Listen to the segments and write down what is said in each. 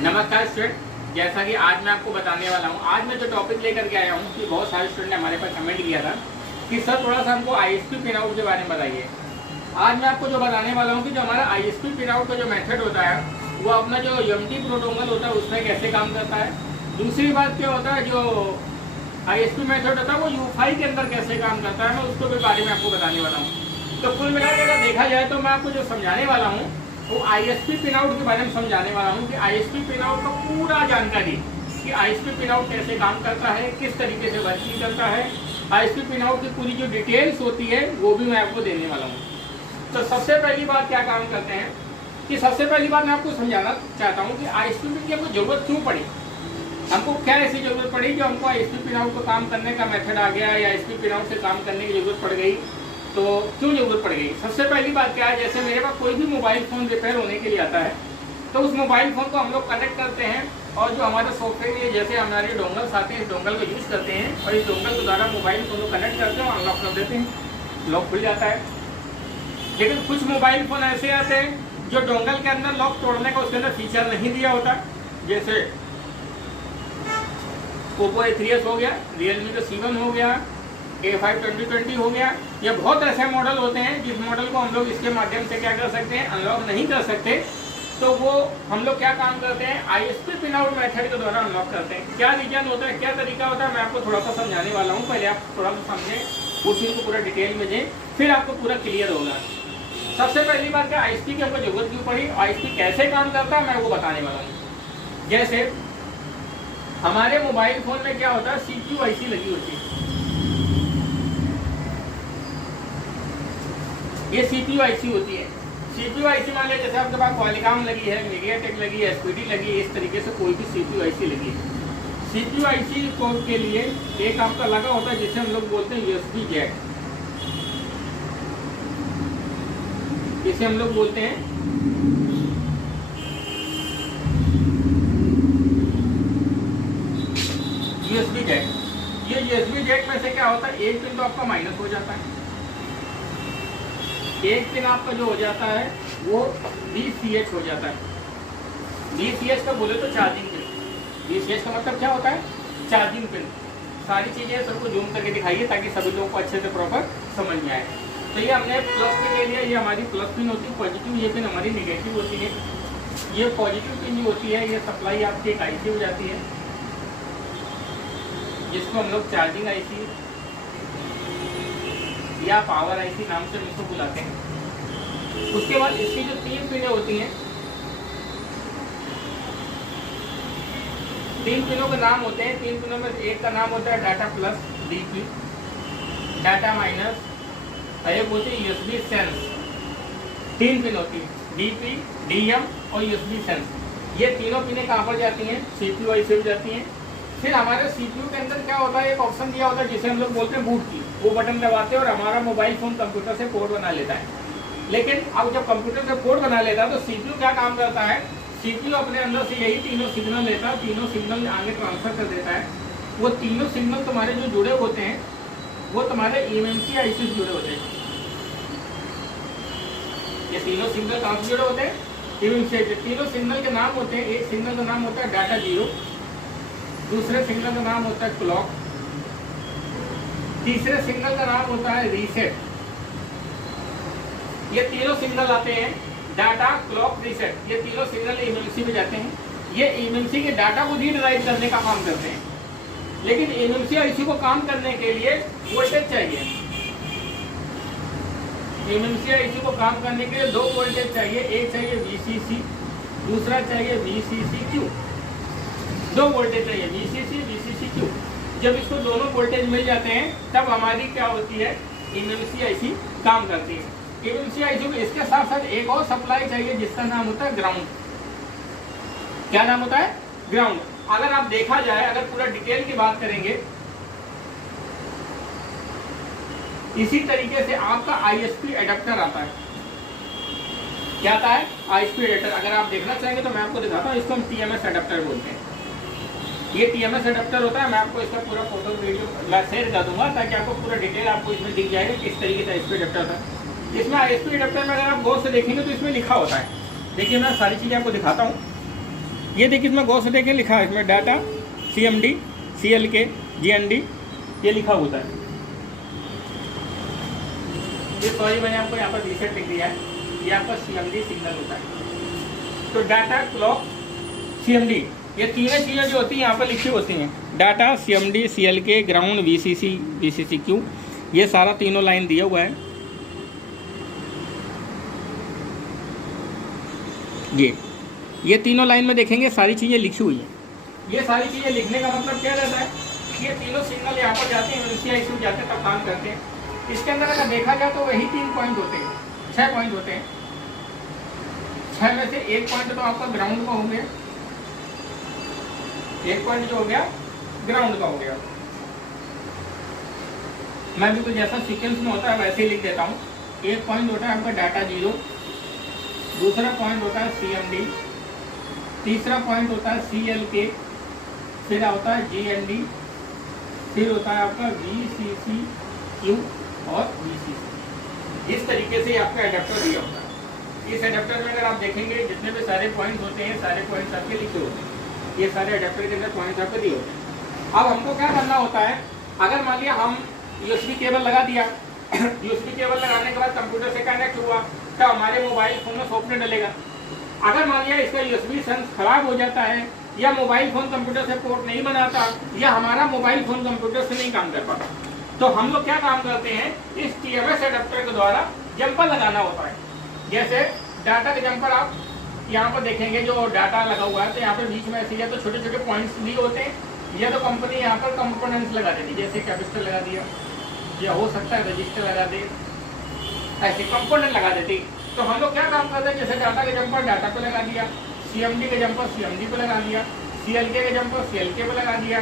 नमस्कार स्टूडेंट, जैसा कि आज मैं आपको बताने वाला हूँ। आज मैं जो टॉपिक लेकर के आया हूँ कि बहुत सारे स्टूडेंट ने हमारे पास कमेंट किया था कि सर थोड़ा सा हमको ISP पिन आउट के बारे में बताइए। आज मैं आपको जो बताने वाला हूँ कि जो हमारा ISP पिन आउट का जो मेथड होता है वो अपना जो MT प्रोटोकॉल होता है उसमें कैसे काम करता है। दूसरी बात क्या होता है, जो ISP मेथड होता है वो U5 के अंदर कैसे काम करता है, मैं उसको भी बारे में आपको बताने वाला हूँ। तो कुल मिलाकर अगर देखा जाए तो मैं आपको जो समझाने वाला हूँ वो ISP पिन आउट के बारे में समझाने वाला हूँ कि ISP पिन आउट का पूरा जानकारी कि ISP पिन आउट कैसे काम करता है, किस तरीके से वर्किंग करता है, ISP पिन आउट की पूरी जो डिटेल्स होती है वो भी मैं आपको देने वाला हूँ। तो सबसे पहली बात क्या काम करते हैं कि सबसे पहली बात मैं आपको समझाना चाहता हूँ कि ISP पिन की हमको जरूरत क्यों पड़ी, हमको क्या ऐसी जरूरत पड़ी कि हमको ISP पिन आउट को काम करने का मेथड आ गया या ISP पिन आउट से काम करने की जरूरत पड़ गई। तो क्यों जरूरत पड़ गई? सबसे पहली बात क्या है, जैसे मेरे पास कोई भी मोबाइल फ़ोन रिपेयर होने के लिए आता है तो उस मोबाइल फ़ोन को हम लोग कनेक्ट करते हैं और जो हमारे सॉफ्टवेयर है जैसे हमारे डोंगल्स आते हैं इस डोंगल को यूज़ करते हैं और इस डोंगल के द्वारा मोबाइल फ़ोन को कनेक्ट करते हैं और अनलॉक कर देते हैं, लॉक खुल जाता है। लेकिन कुछ मोबाइल फ़ोन ऐसे आते हैं जो डोंगल के अंदर लॉक तोड़ने का उसके अंदर फीचर नहीं दिया होता, जैसे ओप्पो A3s हो गया, रियलमी का C1 हो गया, A5 2020 हो गया। ये बहुत ऐसे मॉडल होते हैं जिस मॉडल को हम लोग इसके माध्यम से क्या कर सकते हैं, अनलॉक नहीं कर सकते। तो वो हम लोग क्या काम करते हैं, ISP पिन आउट मेथड के द्वारा अनलॉक करते हैं। क्या रीजन होता है, क्या तरीका होता है, मैं आपको थोड़ा सा समझाने वाला हूँ। पहले आप थोड़ा सा समझें, उस चीज़ को पूरा डिटेल में दें, फिर आपको पूरा क्लियर होगा। सबसे पहली बात क्या, ISP की हमको जरूरत क्यों पड़ी, ISP कैसे काम करता है, मैं वो बताने वाला हूँ। जैसे हमारे मोबाइल फ़ोन में क्या होता है, CPU IC लगी होती है। ये CPU IC होती है। CPU IC मान लिया जैसे आपके पास क्वालिकॉम लगी है, मीडियाटेक लगी है, SPD लगी है, इस तरीके से कोई भी CPU IC लगी है। CPU IC कोड के लिए एक आपका लगा होता है जिसे हम लोग बोलते हैं USB जैक, इसे हम लोग बोलते हैं USB जैक। ये USB जैक में से क्या होता है, एक पिन तो आपका माइनस हो जाता है, एक पिन आपका जो हो जाता है वो VCH हो जाता है। VCH का बोले तो चार्जिंग पिन, VCH का मतलब क्या होता है, चार्जिंग पिन। सारी चीज़ें सबको जूम करके दिखाइए ताकि सभी लोगों को अच्छे से प्रॉपर समझ में आए। तो ये हमने प्लस पिन ले लिया, ये हमारी प्लस पिन होती है पॉजिटिव, ये पिन हमारी निगेटिव होती है। ये पॉजिटिव पिन जो होती है ये सप्लाई आपकी एक IC हो जाती है जिसको हम लोग चार्जिंग IC या पावर IC नाम से इसको बुलाते हैं। उसके बाद इसकी जो 3 पिनें होती हैं, 3 पिनों के नाम होते हैं। 3 पिनों में एक का नाम होता है data plus DP, data minus, एक होती है USB सेंस। 3 पिन होती है, DP, DM और USB सेंस। ये तीनों पिनें कहाँ पर जाती हैं, CPU IC में जाती हैं। फिर हमारे CPU के अंदर क्या होता है, एक ऑप्शन दिया होता है जिसे हम लोग बोलते हैं बूट की। वो बटन दबाते हैं और हमारा मोबाइल फ़ोन कंप्यूटर से पोर्ट बना लेता है। लेकिन अब जब कंप्यूटर से पोर्ट बना लेता है तो CPU क्या काम करता है, CPU अपने अंदर से यही तीनों सिग्नल लेता है, तीनों सिग्नल आगे ट्रांसफर कर देता है। वो तीनों सिग्नल तुम्हारे जो जुड़े होते हैं वो तुम्हारे eMMC IC से जुड़े होते हैं। ये तीनों सिग्नल कहाँ से जुड़े होते हैं, eMMC IC। तीनों सिग्नल के नाम होते हैं, एक सिग्नल का नाम होता है डाटा 0, दूसरे सिग्नल का नाम होता है क्लॉक, तीसरे सिग्नल का नाम होता है रीसेट। ये तीनों सिग्नल आते हैं, डाटा, क्लॉक, रीसेट, ये तीनों सिग्नल eMMC में जाते हैं। ये eMMC के डाटा को रीडायरेक्ट करने का काम करते हैं। लेकिन eMMC IC को काम करने के लिए वोल्टेज चाहिए। eMMC IC को काम करने के लिए 2 वोल्टेज चाहिए, एक चाहिए VCC, दूसरा चाहिए VCCQ। 2 वोल्टेज चाहिए, VCC, VCCQ। जब इसको दोनों वोल्टेज मिल जाते हैं तब हमारी क्या होती है, eMMC IC काम करती है। eMMC IC को इसके साथ साथ एक और सप्लाई चाहिए जिसका नाम होता है ग्राउंड। क्या नाम होता है, ग्राउंड। अगर आप देखा जाए, अगर पूरा डिटेल की बात करेंगे, इसी तरीके से आपका ISP एडाप्टर आता है। क्या आता है, ISP एडाप्टर। अगर आप देखना चाहेंगे तो मैं आपको दिखाता हूँ, इसको हम TMS एडाप्टर बोलते हैं। ये TMS एडाप्टर होता है, मैं आपको इसका पूरा फोटो वीडियो शेयर कर दूंगा ताकि आपको पूरा डिटेल आपको इसमें दिख जाएगा किस तरीके का ISP एडाप्टर था। इसमें ISP एडाप्टर में अगर आप गौर से देखेंगे तो इसमें लिखा होता है, देखिए मैं सारी चीज़ें आपको दिखाता हूँ। ये देखिए इसमें गौर से देखें, लिखा है इसमें डाटा CMD CLK GND ये लिखा होता है। ये सॉरी मैंने आपको यहाँ पर रीसेट लिख दिया है, ये आपका CMD सिग्नल होता है। तो डाटा, क्लॉक, CMD ये तीनों चीज़ें जो होती हैं यहाँ पर लिखी होती हैं। Data, CMD CLK ground VCC ये सारा तीनों लाइन दिया हुआ है। ये तीनों लाइन में देखेंगे सारी चीज़ें लिखी हुई हैं। ये सारी चीज़ें लिखने का मतलब क्या रहता है, ये तीनों सिग्नल यहाँ पर जाते हैं, MMC-IC जाते हैं, तब काम करते हैं। इसके अंदर अगर देखा जाए तो वही 3 पॉइंट होते हैं, 6 पॉइंट होते हैं। 6 में से 1 पॉइंट तो आपका ग्राउंड का हो गया, 1 पॉइंट जो हो गया ग्राउंड का हो गया। मैं भी कुछ जैसा सीक्वेंस में होता है वैसे ही लिख देता हूँ। 1 पॉइंट होता है आपका डाटा 0, दूसरा पॉइंट होता है CMD, तीसरा पॉइंट होता है CLK, फिर होता है GND, फिर होता है आपका VCCQ और VCC। इस तरीके से आपका एडाप्टर दिया होता है। इस एडाप्टर में अगर आप देखेंगे जितने भी सारे पॉइंट्स होते हैं, सारे पॉइंट्स आपके लिखे होते हैं। ये सारे एडाप्टर के अंदर पॉइंट्स आपके दिए होते हैं। अब हमको क्या करना होता है, अगर मान लिया हम USB केबल लगा दिया, USB केबल लगाने के बाद कंप्यूटर से कनेक्ट हुआ तो हमारे मोबाइल फोन में सॉफ्टवेयर डलेगा। अगर मान लिया इसका USB सेंस खराब हो जाता है, या मोबाइल फोन कंप्यूटर से पोर्ट नहीं बनाता, या हमारा मोबाइल फोन कंप्यूटर से नहीं काम कर पाता, तो हम लोग क्या काम करते हैं, इस TMS एडाप्टर के द्वारा जंपर लगाना होता है। जैसे डाटा के जंपर आप यहाँ पर देखेंगे, जो डाटा लगा हुआ है तो यहाँ पर बीच में ऐसे या तो छोटे छोटे पॉइंट्स दिए होते हैं, या तो कंपनी यहाँ पर कंपोनेंट्स लगा देती है, जैसे कैपेसिटर लगा दिया, या हो सकता है रजिस्टर लगा दे, ऐसे कंपोनेंट लगा देती। तो हम लोग क्या काम करते हैं, जैसे डाटा के जंपर डाटा पे लगा दिया, CMD के जंपर CMD पे लगा दिया, CLK के जंपर CLK पे लगा दिया,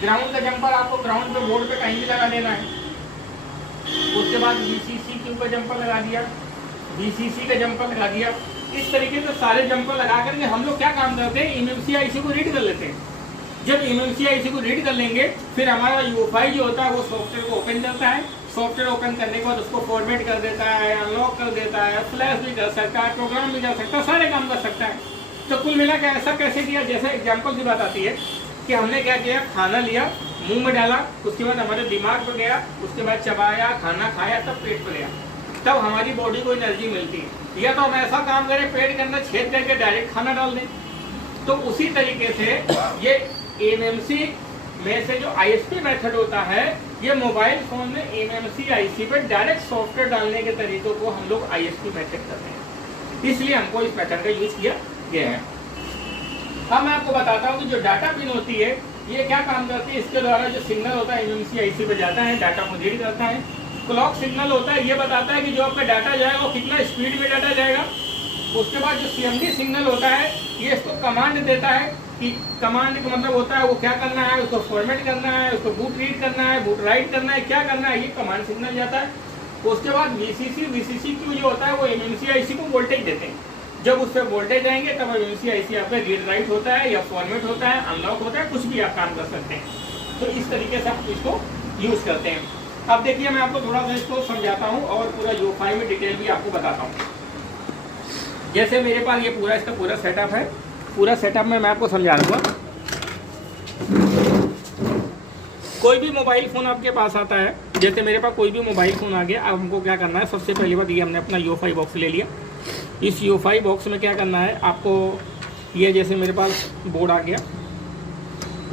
ग्राउंड का जंपर आपको ग्राउंड पे बोर्ड पे कहीं भी लगा देना है। उसके बाद VCCQ का जंपर लगा दिया, VCC का जंपर लगा दिया। इस तरीके से सारे जंपर लगा करके हम लोग क्या काम करते हैं, MMC-IC को रीड कर लेते हैं। जब MMC-IC को रीड कर लेंगे, फिर हमारा UEFI जो होता है वो सॉफ्टवेयर को ओपन करता है। सॉफ्टवेयर ओपन करने के बाद उसको फॉर्मेट कर देता है, अनलॉक कर देता है, फ्लैश भी कर सकता है, प्रोग्राम भी कर सकता है, सारे काम कर सकता है। तो कुल मिला के ऐसा कैसे किया, जैसे एग्जाम्पल की बात आती है कि हमने क्या किया, खाना लिया, मुंह में डाला, उसके बाद हमारे दिमाग पर गया, उसके बाद चबाया, खाना खाया, तब पेट पर गया, तब हमारी बॉडी को एनर्जी मिलती है। या तो हम ऐसा काम करें, पेट के अंदर छेद करके डायरेक्ट खाना डाल दें। तो उसी तरीके से ये MMC में से जो ISP मेथड होता है, ये मोबाइल फोन में MMC-IC पे डायरेक्ट सॉफ्टवेयर डालने के तरीकों को हम लोग ISP मेथड करते हैं, इसलिए हमको इस मेथड का यूज किया गया है। अब मैं आपको बताता हूँ कि जो डाटा पिन होती है ये क्या काम करती है। इसके द्वारा जो सिग्नल होता है MMC-IC पे जाता है, डाटा को रीड करता है। क्लॉक सिग्नल होता है, ये बताता है कि जो आपका डाटा जाएगा वो कितना स्पीड में डाटा जाएगा। उसके बाद जो CMD सिग्नल होता है, ये इसको कमांड देता है कि कमांड का मतलब होता है वो क्या करना है, उसको फॉर्मेट करना है, उसको बूट रीड करना है, बूट राइट करना है, क्या करना है, ये कमांड सिग्नल जाता है। उसके बाद VCCQ जो होता है वो MMC-IC को वोल्टेज देते हैं। जब उस पर वोल्टेज आएंगे तब MMC-IC आप पे रीड राइट होता है, या फॉर्मेट होता है, अनलॉक होता है, कुछ भी आप काम कर सकते हैं। तो इस तरीके से आप इसको यूज करते हैं। अब देखिए मैं आपको थोड़ा सा इसको समझाता हूँ और पूरा UEFI में डिटेल भी आपको बताता हूँ। जैसे मेरे पास ये पूरा इसका पूरा सेटअप है, पूरा सेटअप में मैं आपको समझा दूंगा। कोई भी मोबाइल फ़ोन आपके पास आता है, जैसे मेरे पास कोई भी मोबाइल फ़ोन आ गया, अब हमको क्या करना है, सबसे पहली बात ये हमने अपना UEFI बॉक्स ले लिया। इस UEFI बॉक्स में क्या करना है आपको, ये जैसे मेरे पास बोर्ड आ गया,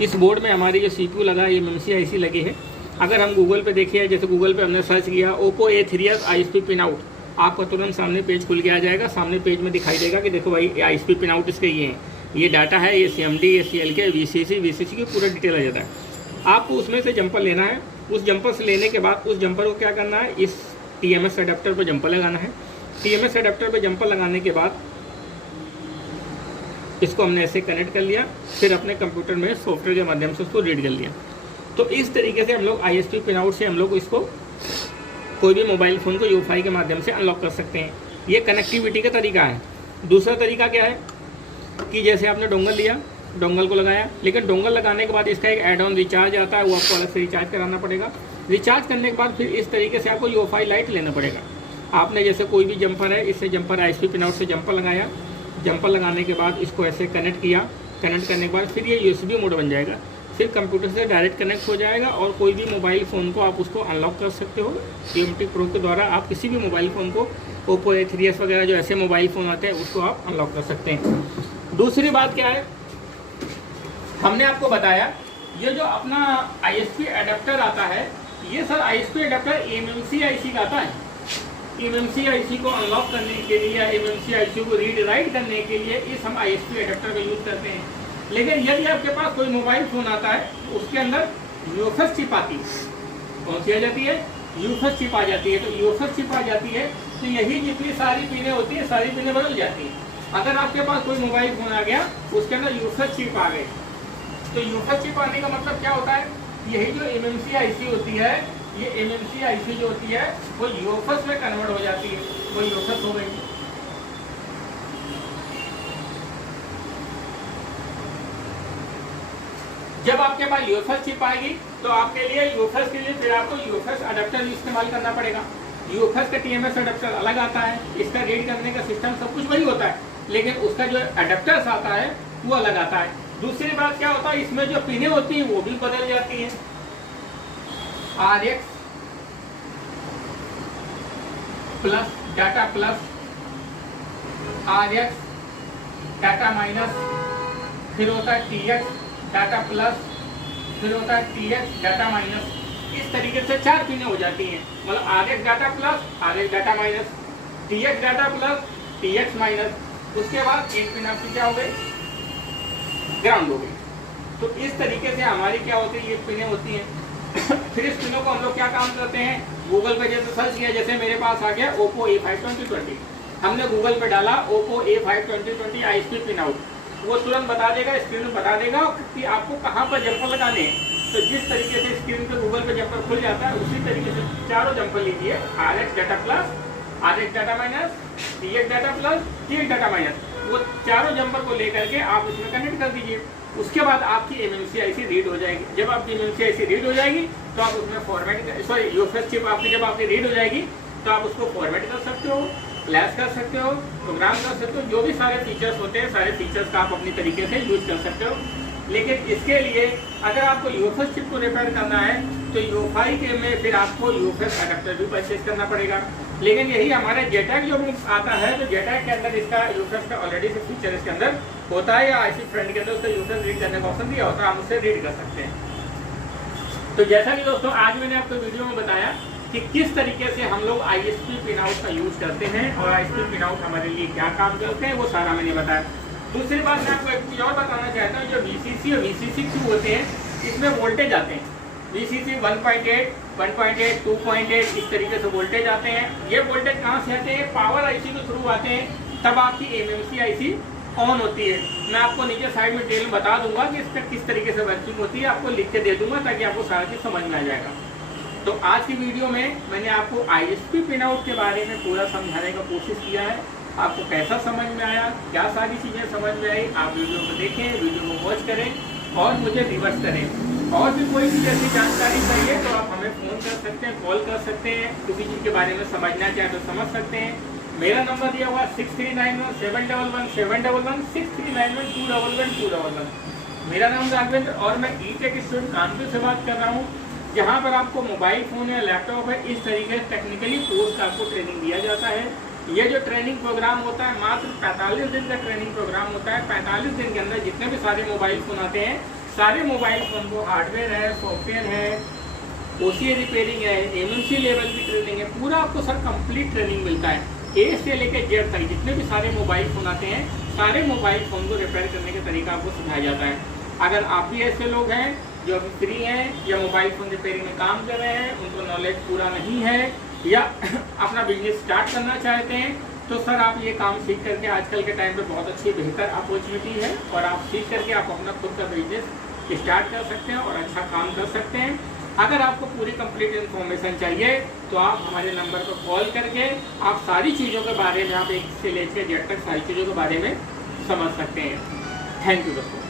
इस बोर्ड में हमारी जो CPU लगा है, MMC-IC लगी है। अगर हम गूगल पे देखिए, जैसे गूगल पे हमने सर्च किया Oppo A3s ISP pin out, आपका तुरंत सामने पेज खुल के आ जाएगा। सामने पेज में दिखाई देगा कि देखो भाई ISP पिन आउट इसके ये हैं, ये डाटा है, ये CMD, ये CLK, VCC की पूरा डिटेल आ जाता है। आपको उसमें से जंपर लेना है। उस जंपर से लेने के बाद उस जंपर को क्या करना है, इस TMS अडेप्टर पर जंपर लगाना है। TMS अडेप्टर पर जंपर लगाने के बाद इसको हमने ऐसे कनेक्ट कर लिया, फिर अपने कंप्यूटर में सॉफ्टवेयर के माध्यम से उसको रीड कर लिया। तो इस तरीके से हम लोग ISP पिन आउट से हम लोग इसको कोई भी मोबाइल फ़ोन को UEFI के माध्यम से अनलॉक कर सकते हैं। ये कनेक्टिविटी का तरीका है। दूसरा तरीका क्या है कि जैसे आपने डोंगल लिया, डोंगल को लगाया, लेकिन डोंगल लगाने के बाद इसका एक एड ऑन रिचार्ज आता है, वो आपको अलग से रिचार्ज कराना पड़ेगा। रिचार्ज करने के बाद फिर इस तरीके से आपको UEFI लाइट लेना पड़ेगा। आपने जैसे कोई भी जंपर है, इससे जंपर ISP पिन आउट से जंपर लगाया, जंपर लगाने के बाद इसको ऐसे कनेक्ट किया, कनेक्ट करने के बाद फिर ये USB मोड बन जाएगा, फिर कंप्यूटर से डायरेक्ट कनेक्ट हो जाएगा और कोई भी मोबाइल फ़ोन को आप उसको अनलॉक कर सकते हो। टियोमेटिक प्रो के द्वारा आप किसी भी मोबाइल फ़ोन को, ओप्पो A3s वगैरह जो ऐसे मोबाइल फ़ोन आते हैं उसको आप अनलॉक कर सकते हैं। दूसरी बात क्या है, हमने आपको बताया ये जो अपना ISP एडाप्टर आता है, ये sir ISP adapter MMC IC का आता है। MMC IC को अनलॉक करने के लिए या MMC IC को रीड राइट करने के लिए इस हम ISP एडाप्टर का यूज़ करते हैं। लेकिन यदि आपके पास कोई मोबाइल फ़ोन आता है उसके अंदर UFS चिप आती है, कौन सी आ जाती है? UFS चिप आ जाती है। तो UFS चिप आ जाती है तो यही जितनी सारी पिनें होती है सारी पिनें बदल जाती हैं। अगर आपके पास कोई मोबाइल फ़ोन आ गया उसके अंदर UFS चिप आ गई, तो UFS चिप आने का मतलब क्या होता है? यही जो MMC IC होती है, ये MMC IC जो होती है वो UFS में कन्वर्ट हो जाती है, वो UFS हो गई। जब आपके पास UFS चिप आएगी तो आपके लिए UFS के लिए फिर आपको UFS अडेप्टर इस्तेमाल करना पड़ेगा। UFS का TMS अडेप्टर अलग आता है, इसका रीड करने का सिस्टम सब कुछ वही होता है, लेकिन उसका जो अडेप्टर्स आता है वो अलग आता है। दूसरी बात क्या होता है, इसमें जो पिनें होती हैं वो भी बदल जाती हैं। RX plus data plus, RX data minus, फिर होता है TX डाटा प्लस, फिर होता है TX डाटा माइनस। इस तरीके से 4 पिनें हो जाती हैं, मतलब RX data plus, RX data minus, TX data plus, TX minus. उसके बाद एक पिन आपकी क्या हो गई? ग्राउंड हो गई। तो इस तरीके से हमारी क्या होती है, ये पिनें होती हैं। फिर इस पिनों को हम लोग क्या काम करते हैं, गूगल पे जैसे सर्च किया, जैसे मेरे पास आ गया Oppo A5 2020, हमने गूगल पे डाला Oppo A5 2020 ISP pin out, वो तुरंत बता देगा, स्क्रीन में बता देगा कि आपको कहाँ पर जंपर लगाने हैं। तो जिस तरीके से स्क्रीन पे गूगल पे जंपर खुल जाता है उसी तरीके से चारों जंपर लीजिए, RX data plus, RX data minus, TX data plus, TX data minus, वो चारों जंपर को लेकर के आप उसमें कनेक्ट कर दीजिए। उसके बाद आपकी MMC IC रीड हो जाएगी। जब आपकी MMC IC रीड हो जाएगी तो आप उसमें UFS चिप आपकी जब आपकी रीड हो जाएगी तो आप उसको फॉर्मेट कर सकते हो, फ्लैश कर सकते हो, प्रोग्राम कर सकते हो, जो भी सारे फीचर्स होते हैं सारे फीचर्स का आप अपनी तरीके से यूज कर सकते हो। लेकिन इसके लिए अगर आपको UFS चिप को रिपेयर करना है तो UFI के में फिर आपको UFS अडेप्टर भी परचेज करना पड़ेगा। लेकिन यही हमारा JTAG जो आता है, तो JTAG के अंदर इसका UFS का ऑलरेडी से फीचर इसके अंदर होता है, या IC फ्रंट के अंदर उसका UFS रीड करने का ऑप्शन दिया होता है, हम उससे रीड कर सकते हैं। तो जैसा कि दोस्तों आज मैंने आपको वीडियो में बताया कि किस तरीके से हम लोग ISP पिन आउट का यूज़ करते हैं और ISP पिन आउट हमारे लिए क्या काम करते हैं, वो सारा मैंने बताया। दूसरी बात मैं आपको एक चीज़ और बताना चाहता हूँ, जो VCC और VCC होते हैं इसमें वोल्टेज आते हैं। VCC 1.8, 1.8, 2.8 इस तरीके से वोल्टेज आते हैं। ये वोल्टेज कहाँ से आते हैं? पावर IC के थ्रू आते हैं, तब आपकी MMC IC ऑन होती है। मैं आपको नीचे साइड में डिटेल बता दूंगा कि इसका किस तरीके से वर्किंग होती है, आपको लिख के दे दूंगा ताकि आपको सारा चीज़ समझ में आ जाएगा। तो आज की वीडियो में मैंने आपको ISP पिन आउट के बारे में पूरा समझाने का कोशिश किया है। आपको कैसा समझ में आया, क्या सारी चीज़ें समझ में आई, आप वीडियो को देखें, वीडियो को वॉच करें और मुझे रिवर्स करें। और भी कोई भी ऐसी जानकारी चाहिए तो आप हमें फ़ोन कर सकते हैं, कॉल कर सकते हैं, किसी चीज़ के बारे में समझना चाहे तो समझ सकते हैं। मेरा नंबर दिया हुआ 6391 711 6391 211 211। मेरा नाम राघवेंद्र और मैं E-Tech स्टूडेंट कानपुर से बात कर रहा हूँ, जहाँ पर आपको मोबाइल फ़ोन या लैपटॉप है इस तरीके से टेक्निकली कोर्स का आपको ट्रेनिंग दिया जाता है। ये जो ट्रेनिंग प्रोग्राम होता है मात्र 45 दिन का ट्रेनिंग प्रोग्राम होता है। 45 दिन के अंदर जितने भी सारे मोबाइल फ़ोन आते हैं, सारे मोबाइल फ़ोन को हार्डवेयर है, सॉफ्टवेयर है, OCA रिपेयरिंग है, MMC लेवल की ट्रेनिंग है, पूरा आपको सर कंप्लीट ट्रेनिंग मिलता है। A से लेकर Z तक जितने भी सारे मोबाइल फ़ोन आते हैं, सारे मोबाइल फ़ोन को रिपेयर करने का तरीका आपको सिखाया जाता है। अगर आप भी ऐसे लोग हैं जो अभी फ्री हैं या मोबाइल फ़ोन रिपेयरिंग में काम कर रहे हैं, उनको नॉलेज पूरा नहीं है या अपना बिजनेस स्टार्ट करना चाहते हैं, तो सर आप ये काम सीख करके आजकल के टाइम पे बहुत अच्छी बेहतर अपॉर्चुनिटी है और आप सीख करके आप अपना खुद का बिजनेस स्टार्ट कर सकते हैं और अच्छा काम कर सकते हैं। अगर आपको पूरी कंप्लीट इन्फॉर्मेशन चाहिए तो आप हमारे नंबर पर कॉल करके आप सारी चीज़ों के बारे में, आप एक से लेकर जेड तक सारी चीज़ों के बारे में समझ सकते हैं। थैंक यू दोस्तों।